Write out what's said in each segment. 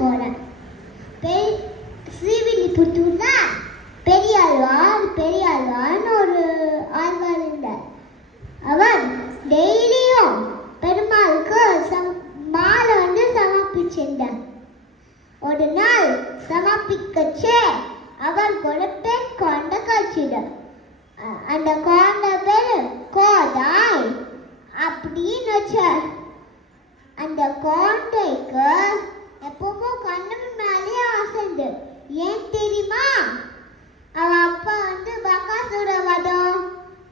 போறேன். பெரிய ஸ்ரீவில்லிபுத்தூர்ல பெரியாழ்வார் பெரியாழ்வார்னு ஒரு ஆழ்வார் இருந்தார். அவர் டெய்லியும் பெருமாளுக்கு சம் மாலை வந்து சமர்ப்பிச்சிருந்தார் ஒரு நாள் சமர்ப்பிக்கச்சே அவர் ஒரு பெண் குழந்தை கழிச்சிடும் அந்த குழந்தை பேர் கோதாய் அப்படின்னு வச்சார் அந்த குழந்தைக்கு எப்பவும் கண்ணன் மேலே ஆசைண்டு ஏன் தெரியுமா? அவ அப்பா வந்து பகாசுர வதம்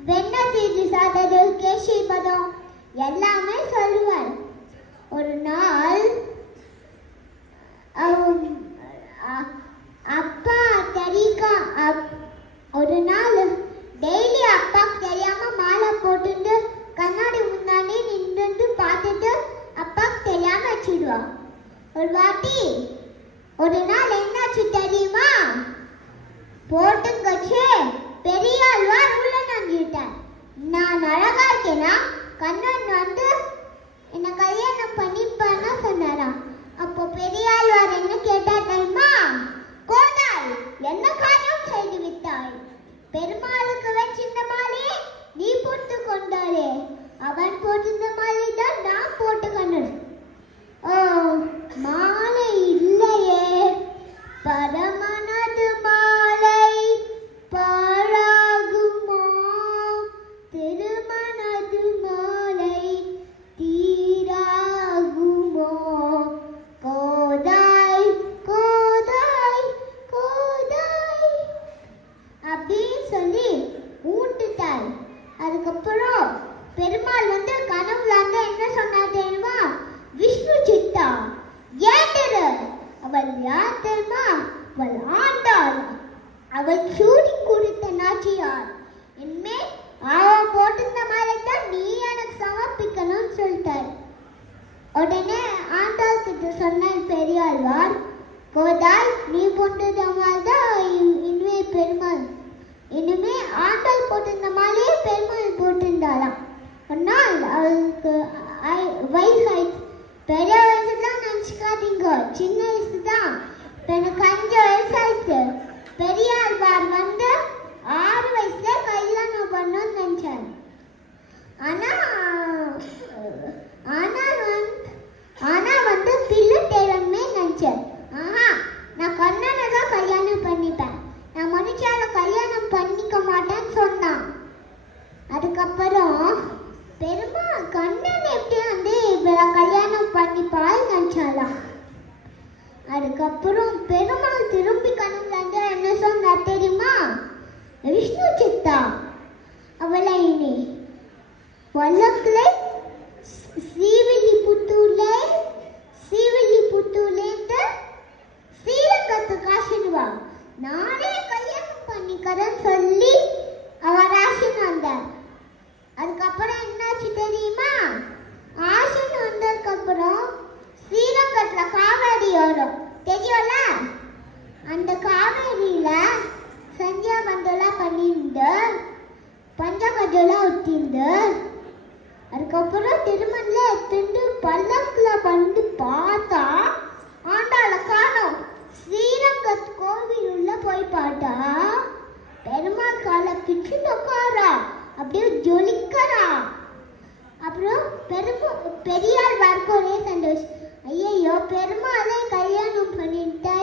வெண்ண தீர்த்து சாதது கேஷி பதம் எல்லாமே சொல்லுவார். ஒரு நாள் அவன் அப்பா தெரியுக்கா? அப்- ஒரு நாள் டெய்லி அப்பாவுக்கு தெரியாம மாலை போட்டுட்டு கண்ணாடி முன்னாடி நின்று பார்த்துட்டு அப்பாவுக்கு தெரியாம வச்சிடுவான் ஒரு வாட்டி ஒரு நாள் என்னாச்சு தெரியுமா போட்டுங்கச்சு. பெரியாழ்வார் உள்ள நஞ்சிட்டார் நான் அழகா இருக்கேனா? கண்ணன் வந்து என்ன கல்யாணம் பண்ணிப்பான்னு சொன்னாராம். அப்போ பெரியாழ்வார் என்ன கேட்டா தெரியுமா? கோதாய் என்ன காரியம் செய்து விட்டாய்? பெருமாளுக்கு வச்சிருந்த மாலையை நீ போட்டு கொண்டாளே. அவன் போட்டிருந்த மாலை தான் நான் போட்டு அவள் யார் தெரியுமா? அவள் ஆண்டாள். அவள் சூடி கொடுத்த நாச்சியார். இனிமே அவன் போட்டிருந்த மாதிரி தான் நீ எனக்கு சமர்ப்பிக்கணும்னு சொல்லிட்டார். உடனே ஆண்டாள் கிட்ட சொன்னார் பெரியாழ்வார் கோதாய் நீ போட்டது மாதிரி தான் இனிமே பெருமாள். இனிமே ஆண்டாள் போட்டிருந்த மாதிரியே பெருமாள் போட்டிருந்தாளாம் ஒரு அவளுக்கு ஐ- பெரிய நினச்சிக்காதீங்க சின்ன வயசு தான் எனக்கு அஞ்சு வயசு ஆயிடுச்சு பெரியாழ்வார் வந்து ஆறு வயசுல கல்யாணம் பண்ணணும்னு நினைச்சார் ஆனா ஆனா வந்து ஆனா வந்து பிள்ளை தேவன்மே நினைச்சேன் ஆஹா நான் கண்ணனை தான் கல்யாணம் பண்ணிப்பேன் நான் மனுஷால கல்யாணம் பண்ணிக்க மாட்டேன்னு சொன்னான் அதுக்கப்புறம் பெருமா கண்ணன் எப்படி வந்து இவளை கல்யாணம் பண்ணிப்பாள் நினைச்சாலாம் அதுக்கப்புறம் பெருமாள் திரும்பி கனவுல என்ன சொன்னா தெரியுமா? விஷ்ணு சித்தா அவளை இனி வல்ல பஞ்சகஜெல்லாம் அதுக்கப்புறம் திருமணில் திண்டு பல்லக்கில் வந்து பார்த்தா ஆண்டாளை காணும். ஸ்ரீரங்கத் கோவில் உள்ள போய் பார்த்தா பெருமாள் காலை கிச்சு உட்காரா அப்படியே ஜொலிக்கிறா. அப்புறம் பெருமா பெரியார் வரக்கு சந்தோஷ் சந்தோஷம் ஐயையோ பெருமாளே கல்யாணம் பண்ணிட்டேன்.